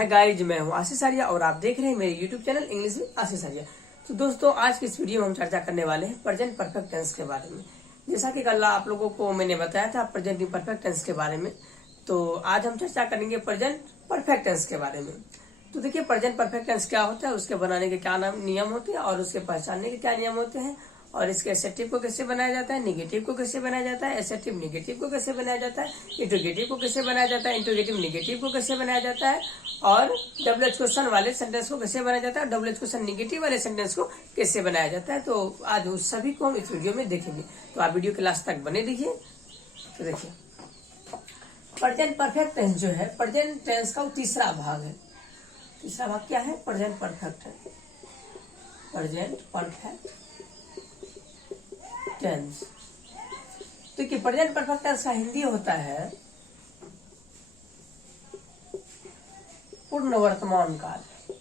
Hi guys, मैं हूँ आशीष आर्या और आप देख रहे हैं मेरे यूट्यूब चैनल इंग्लिश में आशीष आर्या। तो दोस्तों, आज की इस वीडियो में हम चर्चा करने वाले हैं प्रेजेंट परफेक्ट टेंस के बारे में। जैसा कि कल आप लोगों को मैंने बताया था प्रेजेंट परफेक्ट टेंस के बारे में, तो आज हम चर्चा करेंगे प्रेजेंट परफेक्ट टेंस के बारे में। तो देखिए, प्रेजेंट परफेक्ट टेंस क्या होता है, उसके बनाने के क्या नियम होते हैं और उसके पहचानने के क्या नियम होते हैं, और इसके एसेटिव को कैसे बनाया जाता है, निगेटिव को कैसे बनाया जाता है, एसेटिव निगेटिव को कैसे बनाया जाता है, इंट्रोगेटिव को कैसे बनाया जाता है, इंट्रोगेटिव निगेटिव को कैसे बनाया जाता है, और डबल एच क्वेश्चन वाले सेंटेंस को कैसे बनाया जाता है, डबल एच क्वेश्चन निगेटिव वाले सेंटेंस को कैसे बनाया जाता है। तो आज उस सभी को हम इस वीडियो में देखेंगे, तो आप वीडियो के लास्ट तक बने रहिए। तो देखिए, प्रेजेंट परफेक्ट टेंस जो है, प्रेजेंट टेंस का तीसरा भाग है। तीसरा भाग क्या है? प्रेजेंट परफेक्ट है। Present perfect tense. तो कि प्रेजेंट परफेक्ट टेंस का हिंदी होता है पूर्ण वर्तमान काल।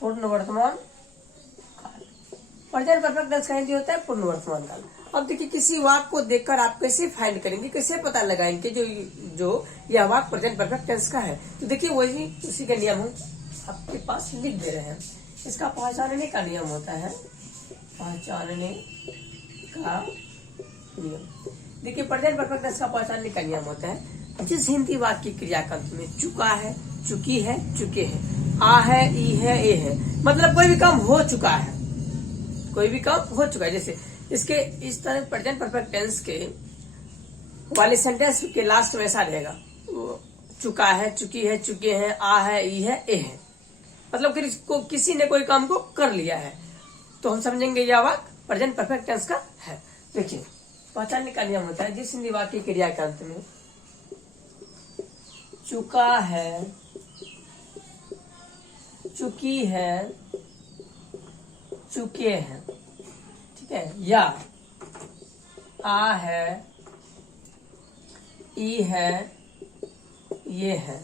पूर्ण वर्तमान काल। प्रेजेंट परफेक्ट टेंस का हिंदी होता है पूर्ण वर्तमान काल। अब देखिए, किसी वाक्य को देखकर आप कैसे फाइंड करेंगे, कैसे पता लगाएंगे जो यह वाक्य प्रेजेंट परफेक्ट टेंस का है। तो देखिए, वही उसी का नियम हम आपके पास लिख दे रहे हैं। इसका पहचानने का नियम होता है, पहचानने का नियम। देखिए, प्रेजेंट परफेक्ट टेंस का पहचानने का नियम होता है, जिस हिंदी वाक्य की क्रिया का अंत में चुका है, चुकी है, चुके हैं, आ है, ई है, ए है, मतलब कोई भी काम हो चुका है, कोई भी काम हो चुका है। जैसे इसके इस तरह प्रेजेंट परफेक्ट टेंस के वाले सेंटेंस के लास्ट में ऐसा रहेगा, चुका है, चुकी है, चुके हैं, आ है, ई है, ए है, मतलब किसी ने कोई काम को कर लिया है, तो हम समझेंगे यह वाक्य प्रेजेंट परफेक्ट टेंस का है। देखिए, पहचानने का नियम होता है, जिस हिंदी वाक्य की क्रिया के अंत में चुका है, चुकी है, चुके हैं, ठीक है, या आ है, ई है, ये है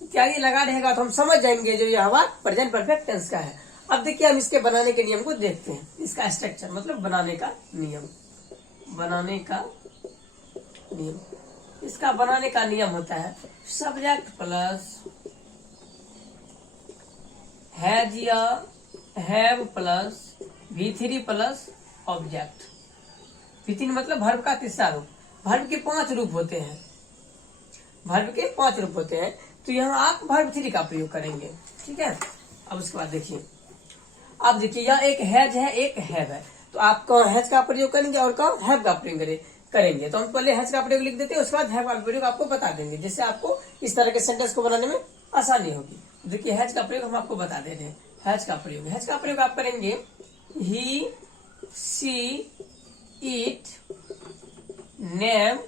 इत्यादि लगा रहेगा, तो हम समझ जाएंगे जो यह वाक्य प्रेजेंट परफेक्ट टेंस का है। अब देखिए, हम इसके बनाने के नियम को देखते हैं। इसका स्ट्रक्चर मतलब बनाने का नियम। बनाने का नियम, इसका बनाने का नियम होता है सब्जेक्ट प्लस हैज या have plus V3 plus object. V3 मतलब वर्ब का तीसरा रूप। वर्ब के 5 रूप होते हैं, वर्ब के 5 रूप होते हैं, तो यहाँ आप वर्ब 3 का प्रयोग करेंगे, ठीक है। अब उसके बाद देखिए, अब देखिए, यह एक हैज है, एक हैव है, तो आप कौन हैज का प्रयोग करेंगे और कौन हैव का प्रयोग करेंगे। तो हम पहले हैज का प्रयोग लिख देते हैं, उसके बाद हैव का प्रयोग आपको बता देंगे, जिससे आपको इस तरह के सेंटेंस को बनाने में आसानी होगी। देखिए, हैज का प्रयोग हम आपको बता दे रहे हैं। हैज का प्रयोग आप करेंगे ही, सी, इट, नेम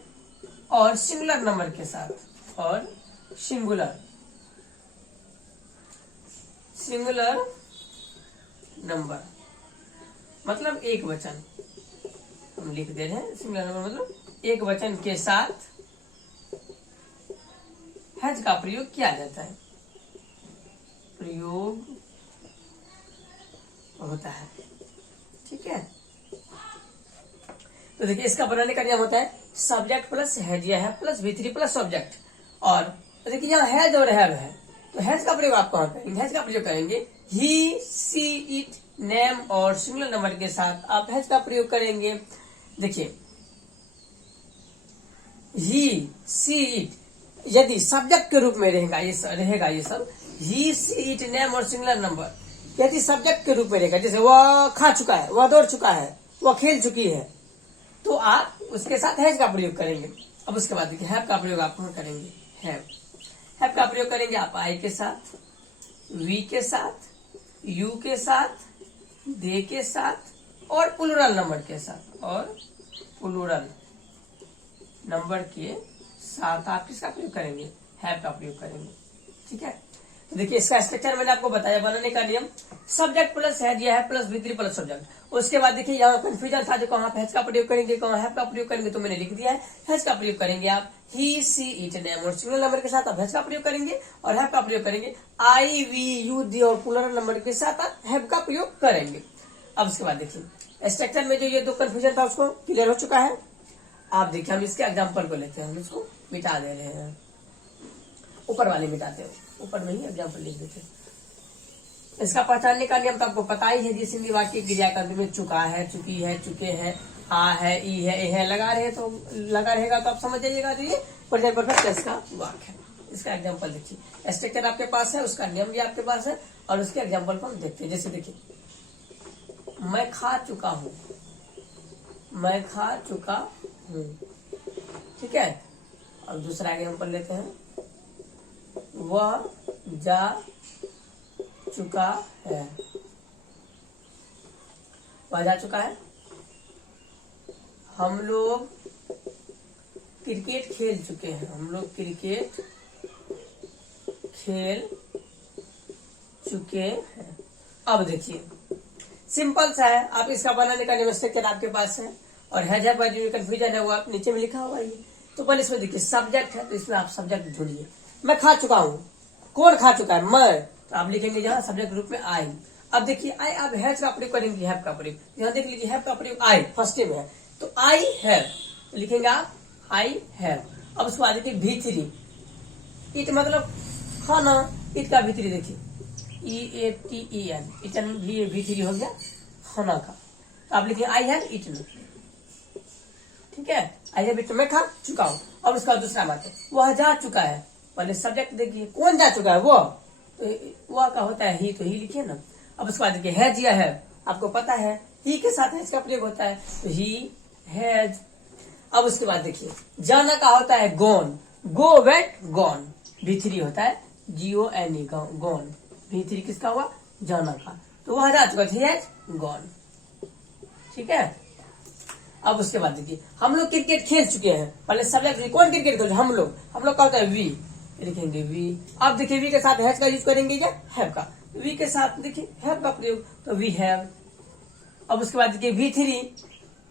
और सिंगुलर नंबर के साथ, और सिंगुलर नंबर मतलब एक वचन हम लिख दे रहे हैं। सिंगुलर नंबर मतलब एक वचन के साथ हैज का प्रयोग किया जाता है, प्रयोग होता है, ठीक है। तो देखिए, इसका बनाने का नियम होता है सब्जेक्ट प्लस हैज या है प्लस V3 प्लस ऑब्जेक्ट। और देखिए, यहाँ हैज और हैव है, तो हैज का प्रयोग आप कहाँ करेंगे? हैज का प्रयोग करेंगे ही, सी, इट, नेम और सिंगुलर नंबर के साथ आप हैज का प्रयोग करेंगे। देखिए, ही, सी, इट यदि सब्जेक्ट के रूप में रहेगा ये सब ही, सी, इट, नेम और सिंगुलर नंबर यदि सब्जेक्ट के रूप में रहेगा, जैसे वह खा चुका है, वह दौड़ चुका है, वह खेल चुकी है, तो आप उसके साथ हैज का प्रयोग करेंगे। अब उसके बाद देखिए, हैव का प्रयोग आप कहाँ करेंगे? हैव का प्रयोग करेंगे आप आई के साथ, वी के साथ, यू के साथ, दे के साथ और प्लूरल नंबर के साथ, और प्लूरल नंबर के साथ आप किसका प्रयोग करेंगे? हैव का प्रयोग करेंगे, ठीक है। तो देखिए, इसका स्ट्रक्चर मैंने आपको बताया, बनाने का नियम सब्जेक्ट प्लस हैज या है प्लस V3 प्लस सब्जेक्ट। उसके बाद देखिए, यहाँ कंफ्यूजन था, जो कहाँ हैज का प्रयोग करेंगे, कहाँ हैव का प्रयोग करेंगे, तो मैंने लिख दिया है हैज का प्रयोग करेंगे आप ही, सी, इट, नेम और सिंगुलर नंबर के साथ आप हैज का प्रयोग करेंगे, और हैव का प्रयोग करेंगे आई, वी, यू, दे और प्लूरल नंबर के साथ आप हैव का प्रयोग करेंगे। अब उसके बाद देखिए, स्ट्रक्चर में जो ये दो कंफ्यूजन था उसको क्लियर हो चुका है। आप देखिए, हम इसके एग्जाम्पल को लेते हैं, हम इसको मिटा दे रहे हैं। ऊपर वाले मिटाते हो, ऊपर में ही एग्जाम्पल लिख देते हो। इसका पहचानने का नियम तो आपको पता ही है, जिस हिंदी वाक्य क्रिया का में चुका है, चुकी है, चुके हैं, आ है, ई है, ए है लगा रहे तो लगा रहेगा तो आप समझ जाइएगा। तो ये प्रेजेंट परफेक्ट टेंस का वाक्य है। इसका एग्जाम्पल देखिए, स्ट्रक्चर आपके पास है, उसका नियम भी आपके पास है, और उसके एग्जाम्पल को हम देखते हैं। जैसे देखिए, मैं खा चुका हूँ, मैं खा चुका हूँ, ठीक है। और दूसरा एग्जाम्पल लेते हैं, वह जा चुका है, वह जा चुका है। हम लोग क्रिकेट खेल चुके हैं, हम लोग क्रिकेट खेल चुके हैं। अब देखिए सिंपल सा है, आप इसका बनाने का नियम स्ट्रक्चर आपके पास है, और है जब जो कंफ्यूजन है वो आप नीचे में लिखा हुआ है। तो पहले इसमें देखिए सब्जेक्ट है, तो इसमें आप सब्जेक्ट ढूंढिए। मैं खा चुका हूँ, कौन खा चुका है, मैं, तो आप लिखेंगे यहाँ सब्जेक्ट रूप में आई। अब देखिए आई, आप हैव का प्रयोग करेंगे, हैव का प्रयोग, यहाँ देख लीजिए हैव का प्रयोग आई फर्स्ट में है, तो आई हैव लिखेंगे आप, आई हैव। अब उसके बाद देखिए V3, इट मतलब खाना, इट का V3 देखिए EATEN, इटन भी V3 हो गया खाना का। तो आप लिखिए आई हैव ईटन, ठीक है, आई हैव ईटन, मैं खा चुका हूँ। अब उसका दूसरा बात है, वह जा चुका है। पहले सब्जेक्ट देखिए, कौन जा चुका है, वो, तो वह का होता है ही, तो ही लिखिए ना। अब उसके बाद देखिए हैज या है, आपको पता है ही के साथ हैज का प्रयोग होता है, तो ही हैज। अब उसके बाद देखिए जाना का होता है गॉन, गो वेट गॉन, V3 होता है GONE, गॉन। V3 किसका हुआ, जाना का, तो वह जा चुका है, गॉन, ठीक है। अब उसके बाद देखिए हम लोग क्रिकेट खेल चुके हैं। पहले सब्जेक्ट, कौन क्रिकेट खेल, हम लोग, हम लोग का होता है वी, लिखेंगे वी। अब देखिए वी के साथ हैज का यूज करेंगे या हैव का, वी के साथ देखिए हैव का प्रयोग, तो वी हैव। अब उसके बाद देखिए V3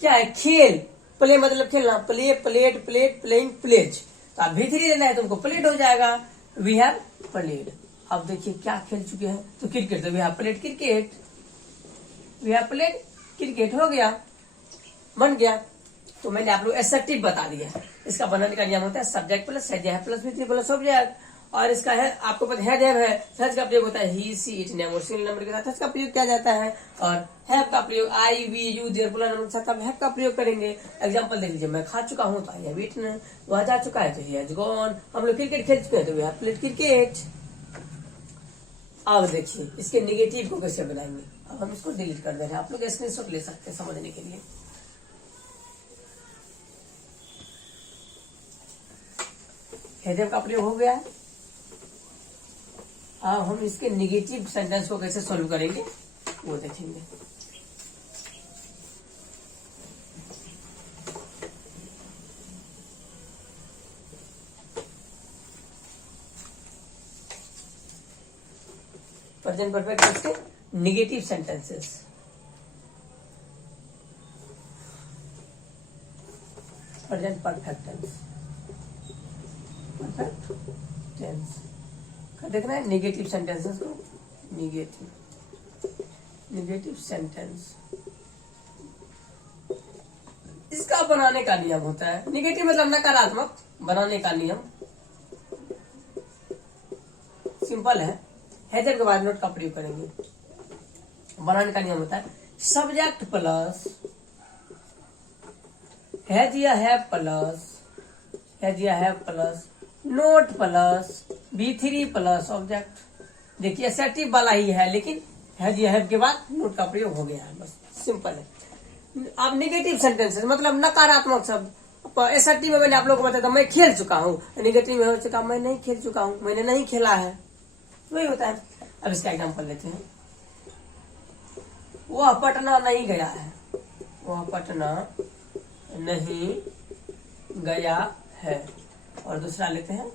क्या है, खेल, प्ले मतलब खेलना, play, played, played, playing, plays, तो आप V3 लेना है तो उनको प्लेट हो जाएगा, वी हैव प्लेड। अब देखिए क्या खेल चुके हैं, तो क्रिकेट, तो we have played cricket, we have played cricket हो गया, बन गया। तो मैंने आप लोग एडजेक्टिव बता दिया है। इसका बनाने का नियम होता है सब्जेक्ट प्लस है प्लस V3 प्लस ऑब्जेक्ट, और इसका है आपको पता है हैज का प्रयोग होता है ही, सी, इट, नेम और सिंगल नंबर के साथ हैज का प्रयोग किया जाता है, और हैव का प्रयोग I, we, you, there plus number के साथ आप हैव का प्रयोग करेंगे। एग्जांपल देख लीजिए, मैं खा चुका हूँ तो आई हैव ईटन, वह जा चुका है तो ही हैज गॉन, हम लोग क्रिकेट खेल चुके हैं तो वी हैव प्लेड क्रिकेट। अब देखिए इसके नेगेटिव को कैसे बनाएंगे। अब हम इसको डिलीट कर दे रहे हैं, आप लोग स्क्रीनशॉट ले सकते हैं समझने के लिए। हैव का प्रयोग हो गया है। अब हम इसके निगेटिव सेंटेंस को कैसे सॉल्व करेंगे वो देखेंगे। प्रेजेंट परफेक्ट इसके negative sentences, present perfect tense, perfect tense का देखना है निगेटिव सेंटेंसेस को, निगेटिव सेंटेंस। इसका बनाने का नियम होता है, निगेटिव मतलब नकारात्मक, बनाने का नियम सिंपल है, हैजर के बाद नोट का प्रयोग करेंगे। बनाने का नियम होता है सब्जेक्ट प्लस हैज या हैव प्लस, हैज या have plus not plus V3 plus object. देखिए एडजेक्टिव वाला ही है, लेकिन हैज या हैव के बाद नोट का प्रयोग हो गया है, बस सिंपल है। अब नेगेटिव सेंटेंसेस मतलब नकारात्मक शब्द, एडजेक्टिव में मैंने आप लोगों को बताया था मैं खेल चुका हूँ, नेगेटिव में हो चुका मैं नहीं खेल चुका हूँ, मैंने नहीं खेला है, वही होता है। अब इसका एग्जाम्पल लेते हैं, वह पटना नहीं गया है, वह पटना नहीं गया है। और दूसरा लेते हैं,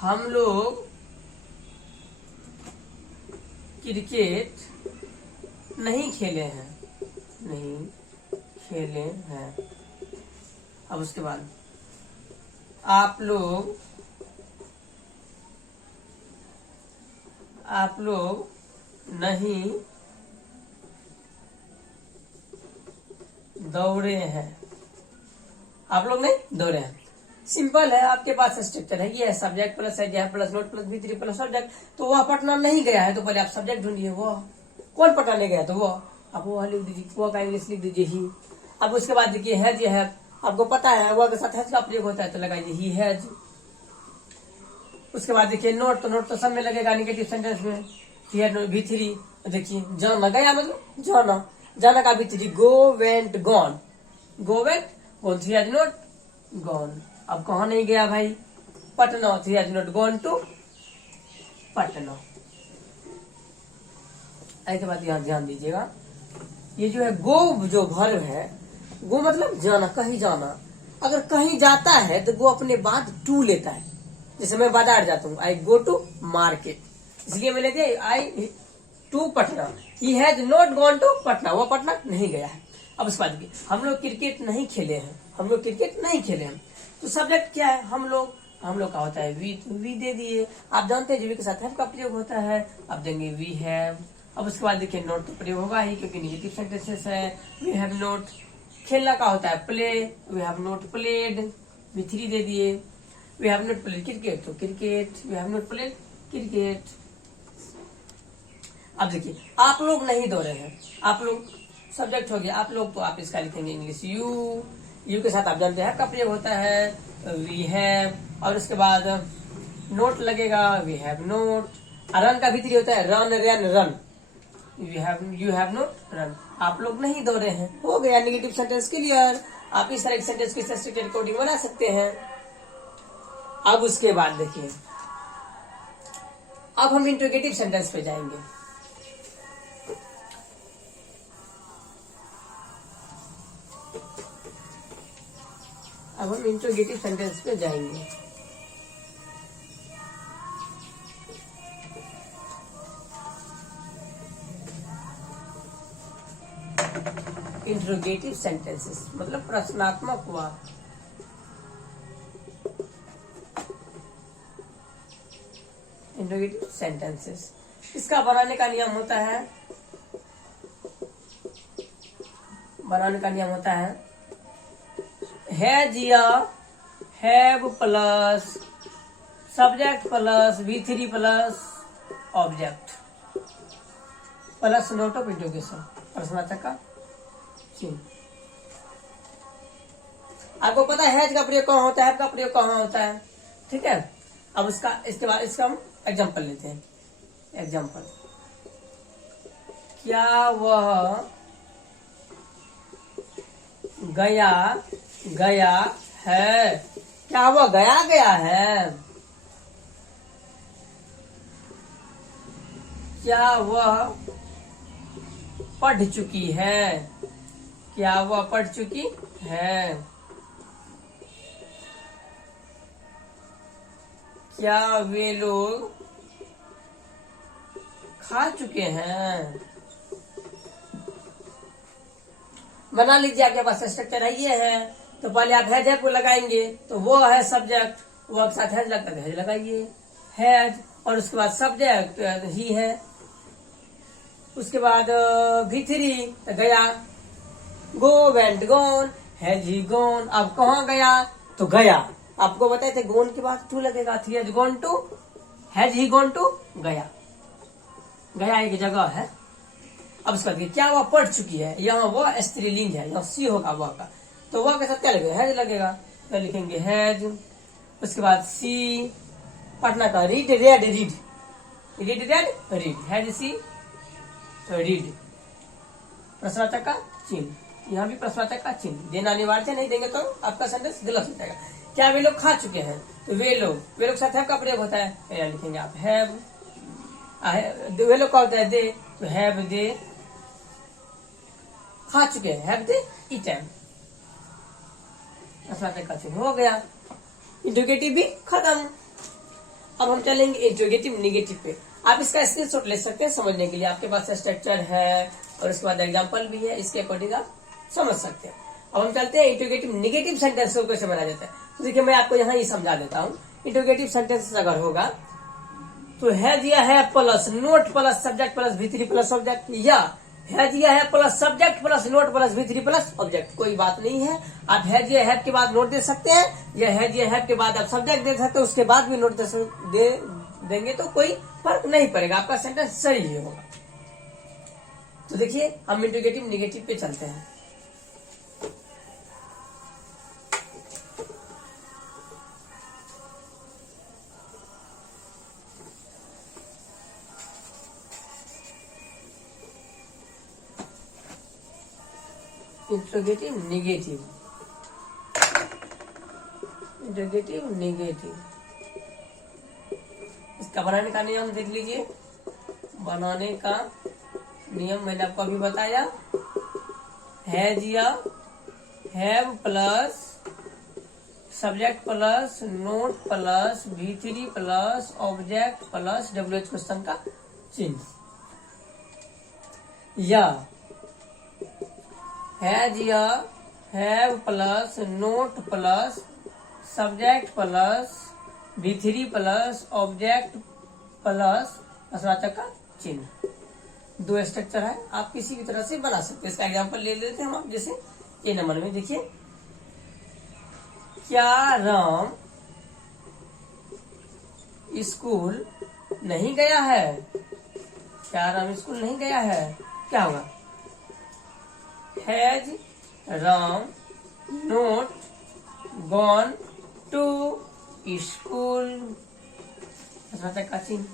हम लोग क्रिकेट नहीं खेले हैं, नहीं खेले हैं। अब उसके बाद आप लोग नहीं दौड़े हैं, आप लोग नहीं दौड़े हैं। सिंपल है, आपके पास स्ट्रक्चर है, ये है सब्जेक्ट प्लस है plus not plus V3 plus subject. तो वह पटना नहीं गया है, तो पहले आप सब्जेक्ट ढूंढिए, वो कौन पटना नहीं गया, तो वो आप वो लिख दीजिए, वो का इंग्लिश लिख दीजिए ही। अब उसके बाद देखिए हैज, ये है आपको पता है, वह के साथ हैज का प्रयोग होता है, तो लगाइए ही हैज। उसके बाद देखिए नोट, तो नोट तो सब में लगेगा निगेटिव सेंटेंस में, V3। देखिए जाना गया, मतलब जाना का V3, go went gone, go went gone, three has not gone. अब कहाँ नहीं गया भाई, Patna, three has not gone to Patna. ऐसे बात यहाँ ध्यान दीजिएगा, ये जो है गो, जो वर्ब है, गो मतलब जाना, कहीं जाना। अगर कहीं जाता है तो वो अपने बाद टू लेता है। जैसे मैं बाजार जाता हूँ, आई गो टू मार्केट, इसलिए मैंने दिया I to Patna. He has not gone to Patna, वो पटना नहीं गया है। अब इस बात की, हम लोग क्रिकेट नहीं खेले हैं, तो सब्जेक्ट क्या है, हम लोग का होता है वी दे दिए। आप जानते हैं वी के साथ हैव का प्रयोग होता है, आप देंगे वी हैव। अब उसके बाद देखिए नोट तो प्रयोग होगा ही, क्योंकि निगेटिव सेंटेंसेस है। वी हैव नोट, खेलना का होता है play, we have not played, V3 दे दिए। We have not played cricket, तो cricket, we have not played cricket. अब देखिए आप लोग नहीं दौड़े हैं, आप लोग सब्जेक्ट हो गया, आप लोग, तो आप इसका लिखेंगे इंग्लिश यू के साथ आप जानते हैं का प्रयोग होता है, वी हैव। और उसके बाद नोट लगेगा, वी हैव नोट। रन का V3 होता है, run, you have note run, आप लोग नहीं दौड़े हैं। हो गया नेगेटिव सेंटेंस क्लियर। आप इस तरह के सेंटेंस की स्ट्रक्चर कोडिंग बना सकते हैं। अब उसके बाद देखिए, अब हम इंट्रोगेटिव सेंटेंस पे जाएंगे। अब हम इंट्रोगेटिव सेंटेंस पे जाएंगे। इंट्रोगेटिव सेंटेंसेस मतलब प्रश्नात्मक वाक्य। इंट्रोगेटिव सेंटेंसेस, इसका बनाने का नियम होता है, हैज या have plus subject plus V3 plus object plus note of interrogation, प्रश्नार्थक का चिन्ह। आपको पता है हैज का प्रयोग कहाँ होता है, हैव का प्रयोग कहाँ होता है, ठीक है। अब इसके बाद इसका हम एग्जाम्पल लेते हैं। एग्जाम्पल, क्या वह गया है, क्या वह गया है, क्या वह पढ़ चुकी है, क्या वह पढ़ चुकी है, क्या वे लोग खा चुके हैं। बना लीजिए, आपके पास स्ट्रक्चर है, ये है। तो पहले आप हैज को लगाएंगे, तो वो है सब्जेक्ट, वो आपके साथ हैज लगता है, हैज लगाइए हैज। और उसके बाद सब्जेक्ट ही है, उसके बाद V3 गया, go went gone, has he gone. अब कहाँ गया, तो गया, आपको बताए थे गोन के बाद टू लगेगा, three has gone to, has he gone to गया, गया एक जगह है। अब उसके बाद क्या वह पढ़ चुकी है, यहाँ वह स्त्रीलिंग है, यहाँ सी होगा वह का, तो वह के साथ क्या लगेगा, हैज लगेगा, तो लिखेंगे हैज। उसके बाद सी, पढ़ना का read, read, has she read, प्रश्नार्थक का चिन्ह, यहाँ भी प्रश्नार्थक का चिन्ह देना अनिवार्य, नहीं देंगे तो आपका सेंटेंस गलत हो जाएगा। क्या वे लोग खा चुके हैं, तो वे लोग साथ हैव का प्रयोग होता है, यहाँ लिखेंगे आप हैव। वे लोग का होता है दे, तो हैव दे खा चुके हैं, हैव दे ईटन, प्रश्नार्थक का चिन्ह हो गया। इंट्रोगेटिव भी खत्म। अब हम चलेंगे इंट्रोगेटिव निगेटिव पे। आप इसका स्क्रीनशॉट ले सकते हैं समझने के लिए, आपके पास स्ट्रक्चर है और उसके बाद एग्जांपल भी है, इसके अकॉर्डिंग आप समझ सकते हैं। अब हम चलते हैं इंट्रोगेटिव निगेटिव सेंटेंस को कैसे बनाया जाता है। तो देखिए मैं आपको यहाँ ही समझा देता हूँ। इंट्रोगेटिव सेंटेंस अगर होगा तो हैज या है plus not plus subject plus V3 plus object, या हैज या है plus subject plus not plus V3 plus object, कोई बात नहीं है। आप हैज या हैव के बाद नोट दे सकते हैं, या हैज या हैव के बाद आप सब्जेक्ट दे सकते हैं, उसके बाद भी नोट देंगे तो कोई फर्क नहीं पड़ेगा, आपका सेंटेंस सही ही होगा। तो देखिए हम इंट्रोगेटिव निगेटिव पे चलते हैं। इंट्रोगेटिव निगेटिव, इंट्रोगेटिव निगेटिव, इसका बनाने का नियम देख लीजिए। बनाने का नियम मैंने आपको अभी बताया, हैज या have plus subject plus not plus V3 plus object plus WH question का चिन्ह, या हैज या have plus not plus subject plus V3 plus object plus असवाचक का चिन्ह। दो स्ट्रक्चर है, आप किसी भी तरह से बना सकते हैं। इसका एग्जांपल ले लेते हैं हम, जैसे ए नंबर में देखिए, क्या राम स्कूल नहीं गया है? क्या राम स्कूल नहीं गया है? क्या होगा? Has Ram not gone to school, का चिन्ह।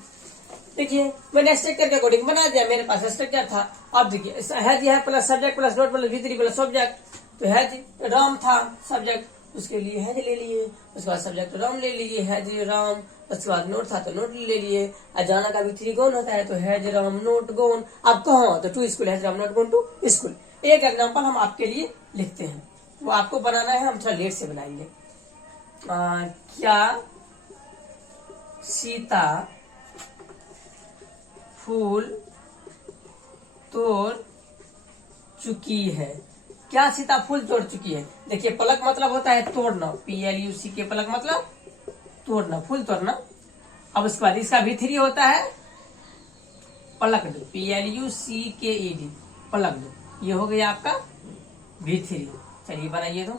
देखिए मैंने स्ट्रक्चर के अकॉर्डिंग बना दिया, मेरे पास स्ट्रक्चर था। अब देखिए हैज है plus subject plus not plus V3 plus object, तो हैज राम था सब्जेक्ट, उसके लिए हैज ले लिए, उसके बाद सब्जेक्ट राम ले लिए, हैज राम, उसके बाद नोट था तो नोट ले लिए। जाना का V3 गॉन होता है तो हैज राम नोट गॉन। अब कहो तो to school, has Ram not gone to school. एक एग्जाम्पल हम आपके लिए लिखते हैं, वो आपको बनाना है, हम थोड़ा लेट से बनाएंगे। क्या सीता फूल तोड़ चुकी है? क्या सीता फूल तोड़ चुकी है? देखिए पलक मतलब होता है तोड़ना, PLUC के पलक मतलब तोड़ना, फूल तोड़ना। अब उसके बाद इसका V3 होता है पलक दो, PLUCKED, पलक दो। ये हो गया आपका V3। चलिए बनाइए तो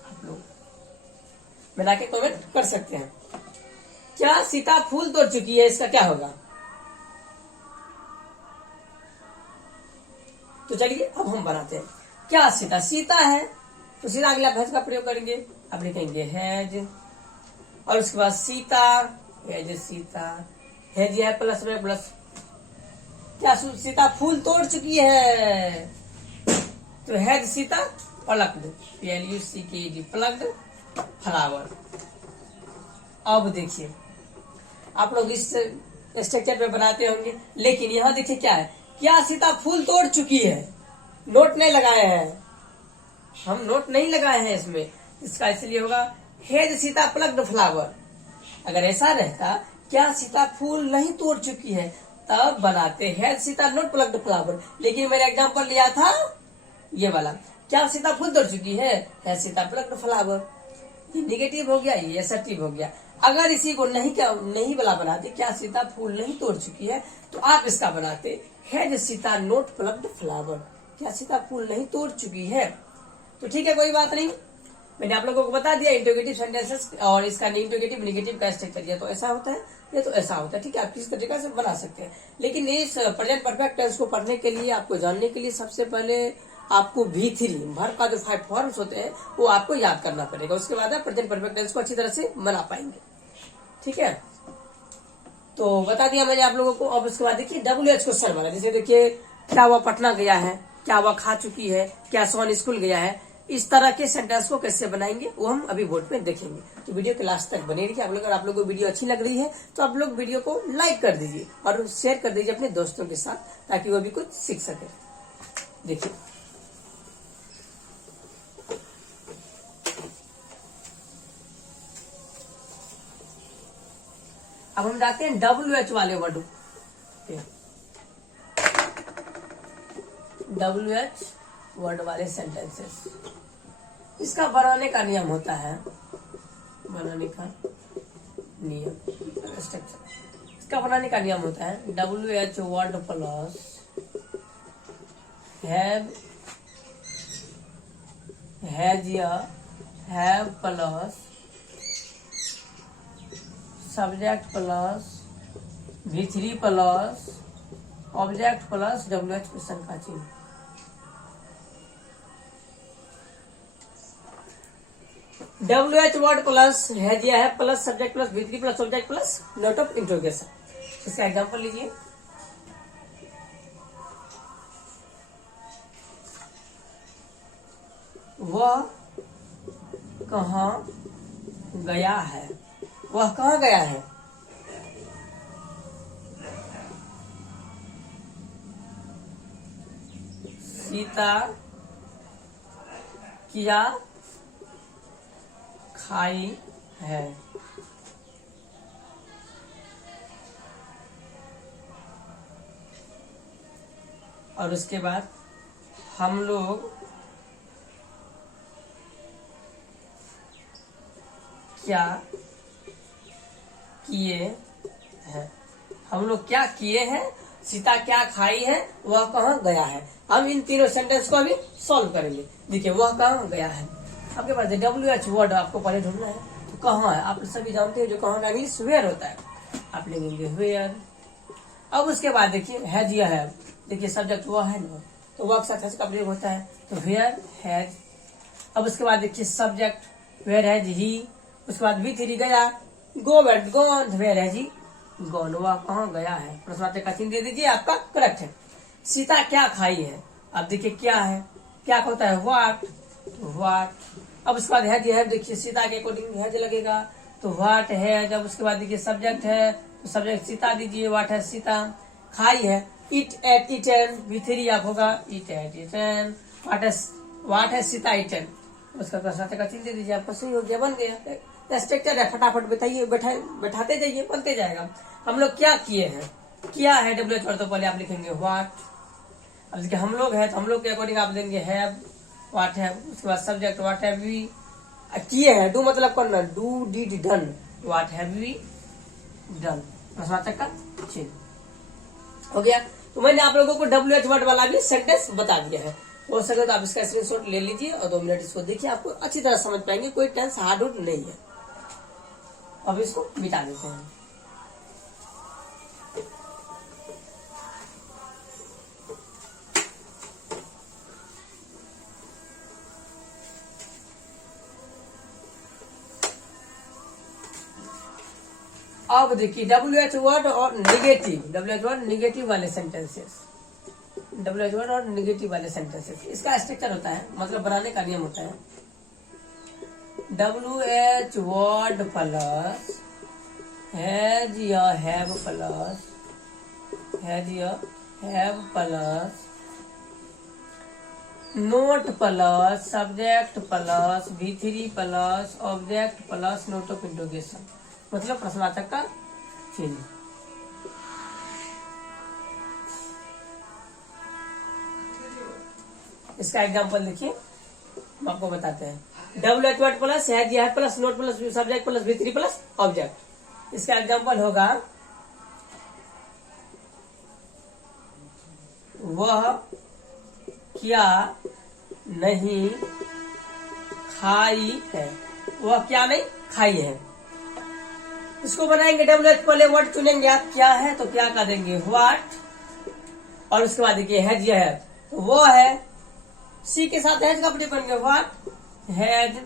आप लोग बना के कमेंट कर सकते हैं। क्या सीता फूल तोड़ चुकी है, इसका क्या होगा? तो चलिए अब हम बनाते हैं। क्या सीता, सीता है तो सीधा अगला हैज का प्रयोग करेंगे। अब लिखेंगे हैज, और उसके बाद सीता, हैज सीता, हैज है प्लस में प्लस। क्या सीता फूल तोड़ चुकी है? तो has Sita plucked, PLUCKED, plucked flower. अब देखिए आप लोग इस स्ट्रक्चर पे बनाते होंगे, लेकिन यहाँ देखिए क्या है, क्या सीता फूल तोड़ चुकी है? नोट नहीं लगाए हैं, हम नोट नहीं लगाए हैं इसमें, इसका इसलिए होगा हैज सीता प्लक्ड फ्लावर। अगर ऐसा रहता क्या सीता फूल नहीं तोड़ चुकी है, तब बनाते has Sita note plucked flower. लेकिन मैंने एग्जांपल लिया था ये वाला, क्या सीता फूल तोड़ चुकी है, हैज सीता प्लक्ड फ्लावर। ये निगेटिव हो गया, ये असर्टिव हो गया। अगर इसी को नहीं वाला बनाते, क्या सीता फूल नहीं तोड़ चुकी है, तो आप इसका बनाते has Sita note plucked flower. क्या सीता फूल नहीं तोड़ चुकी है? तो ठीक है, कोई बात नहीं, मैंने आप लोगों को बता दिया इंट्रोगेटिव सेंटेंसेस और इसका इंट्रोगेटिव निगेटिव का स्ट्रक्चर। ये तो ऐसा होता है, ये तो ऐसा होता है, ठीक है। आप किस तरीके से बना सकते हैं, लेकिन इस प्रेजेंट परफेक्ट टेंस को पढ़ने के लिए, आपको जानने के लिए, सबसे पहले आपको V3 वर्ब का जो 5 फॉर्म्स होते हैं वो आपको याद करना पड़ेगा। उसके बाद आप प्रेजेंट परफेक्ट टेंस को अच्छी तरह से बना पाएंगे, ठीक है। तो बता दिया मैंने आप लोगों को। अब उसके बाद देखिए WH क्वेश्चन वाला, जैसे देखिए क्या वह पटना गया है, क्या वह खा चुकी है, क्या सोन स्कूल गया है। इस तरह के सेंटेंस को कैसे बनाएंगे वो हम अभी बोर्ड पे देखेंगे। तो वीडियो के लास्ट तक बने रहिए। अगर आप लोगों को वीडियो अच्छी लग रही है तो आप लोग वीडियो को लाइक कर दीजिए और शेयर कर दीजिए अपने दोस्तों के साथ, ताकि वो भी कुछ सीख सके। देखिए अब हम जाते हैं WH वाले वर्ड पे। WH वर्ड वाले सेंटेंसेस, इसका बनाने का नियम होता है, बनाने का नियम स्ट्रक्चर। इसका बनाने का नियम होता है WH word plus have, has या have plus subject plus V3 plus object plus WH question का चिन्ह। WH वर्ड प्लस हैज या है plus subject plus V3 plus object plus note of interrogation. इसका एग्जांपल लीजिए। वह कहाँ गया है, वह कहाँ गया है। सीता क्या खाई है। और उसके बाद हम लोग क्या किए हैं, हम लोग क्या किए हैं, सीता क्या खाई है, वह कहाँ गया है। हम इन तीनों सेंटेंस को अभी सॉल्व करेंगे। देखिए वह कहाँ गया है, आपके पास WH वर्ड आपको पहले ढूंढना है। तो कहाँ है, आप सभी जानते हैं जो कहाँ का इंग्लिश वेयर होता है, आप लेंगे वेयर। अब उसके बाद देखिए हैज या है, देखिए सब्जेक्ट वह है ना, तो वह के साथ हैज का प्रयोग होता है, तो वेयर हैज। अब उसके बाद देखिए सब्जेक्ट वेयर हैज ही, उसके बाद V3 गया, go went gone, where has he gone, वह कहाँ गया है। प्रश्नार्थक का चिन्ह दे दीजिए, आपका करेक्ट है। सीता क्या खाई है, अब देखिए क्या है, क्या होता है व्हाट, व्हाट। अब उसके बाद हैज है, देखिए सीता के अकॉर्डिंग हैज लगेगा, तो व्हाट है। जब उसके बाद देखिए सब्जेक्ट है, तो सब्जेक्ट सीता दीजिए, व्हाट है सीता। खाई है इट एट इटन, V3 आप होगा इट एट इटन, व्हाट है सीता इटन, उसका प्रश्नार्थक का चिन्ह दे दीजिए, आपका सही हो गया, बन गया। स्ट्रक्चर है, फटाफट बताइए, बैठाते जाइए, बनते जाएगा। हम लोग क्या किए हैं, किया है WH वर्ड, तो पहले आप लिखेंगे व्हाट। अब देखिए हम लोग है, तो हम लोग के अकॉर्डिंग आप देंगे हैव, व्हाट हैव। उसके बाद सब्जेक्ट व्हाट हैव वी, किए हैं, डू मतलब करना, do did done, what have we done, प्रश्नार्थक का चिन्ह हो गया। तो मैंने आप लोगों को WH वर्ड वाला भी सेंटेंस बता दिया है। हो सके तो आप इसका स्क्रीनशॉट ले लीजिए और 2 मिनट इसको देखिए, आपको अच्छी तरह समझ पाएंगे, कोई टेंस हार्ड वुड नहीं है। अब इसको मिटा देते हैं। अब देखिए WH वर्ड और WH वर्ड निगेटिव वाले सेंटेंसेस, WH वर्ड और निगेटिव वाले सेंटेंसेस, इसका स्ट्रक्चर होता है, मतलब बनाने का नियम होता है। WH वर्ड प्लस हैज या हैव प्लस, हैज या have plus not plus subject plus V3 plus object plus note of interrogation, मतलब प्रश्नार्थक का चिन्ह। इसका एग्जांपल देखिए, हम आपको बताते हैं। WH वर्ड प्लस हैज या plus not plus subject plus V3 plus object. इसका एग्जांपल होगा वह क्या नहीं खाई है, वह क्या नहीं खाई है। इसको बनाएंगे WH पहले वर्ड चुनेंगे, आप क्या है तो क्या का देंगे व्हाट, और उसके बाद देखिए हैज या है, तो वो है सी के साथ हैज का प्रयोग करेंगे, व्हाट हैज।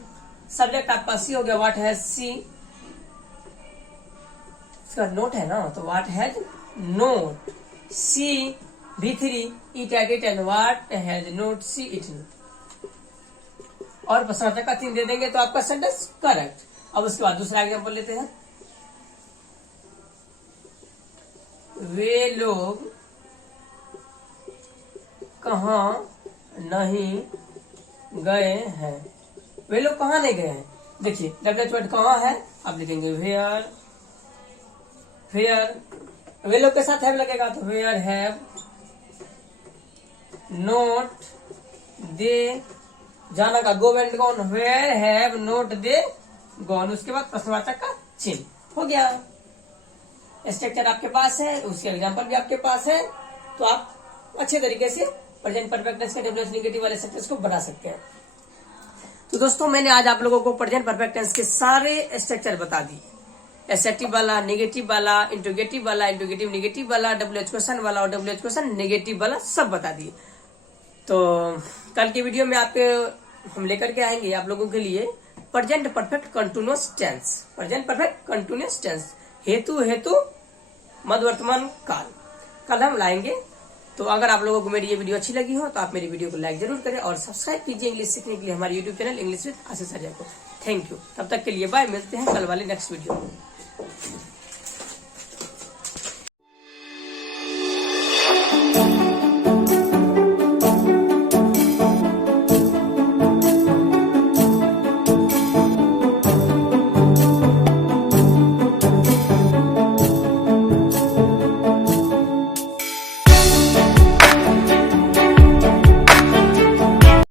सब्जेक्ट आपका सी हो गया, व्हाट हैज सी। इसका नोट है ना, तो what has not she V3 it ate it and what has not she eaten, और प्रश्नार्थक का चिन्ह दे देंगे तो आपका सेंटेंस करेक्ट। अब उसके बाद दूसरा एग्जांपल लेते हैं। वे लोग कहाँ नहीं गए हैं, वे लोग कहाँ नहीं गए हैं। देखिए WH वर्ड कहाँ है, आप लिखेंगे वेयर, वेयर वे लोग के साथ हैव लगेगा, तो वेयर हैव नोट दे, जाना का go went gone, where have not they gone. उसके बाद प्रश्नवाचक का चिन्ह हो गया। स्ट्रक्चर आपके पास है, उसके एग्जांपल भी आपके पास है, तो आप अच्छे तरीके से प्रेजेंट परफेक्ट टेंस के WH नेगेटिव वाले सेंटेंस को बना सकते हैं। तो दोस्तों मैंने आज आप लोगों को प्रेजेंट परफेक्ट टेंस के सारे स्ट्रक्चर बता दी, एसेटिव वाला, नेगेटिव वाला, इंट्रोगेटिव वाला, इंट्रोगेटिव नेगेटिव वाला, WH क्वेश्चन वाला और WH क्वेश्चन नेगेटिव वाला सब बता दिए। तो कल के वीडियो में हम लेकर के आएंगे आप लोगों के लिए present perfect continuous tense, present perfect continuous tense, हेतु मध्य वर्तमान काल कल हम लाएंगे। तो अगर आप लोगों को मेरी ये वीडियो अच्छी लगी हो तो आप मेरी वीडियो को लाइक जरूर करें और सब्सक्राइब कीजिए इंग्लिश सीखने के लिए हमारे यूट्यूब चैनल इंग्लिश विद आशीष आर्या को। Thank you. तब तक के लिए बाय, मिलते हैं कल वाले नेक्स्ट वीडियो में।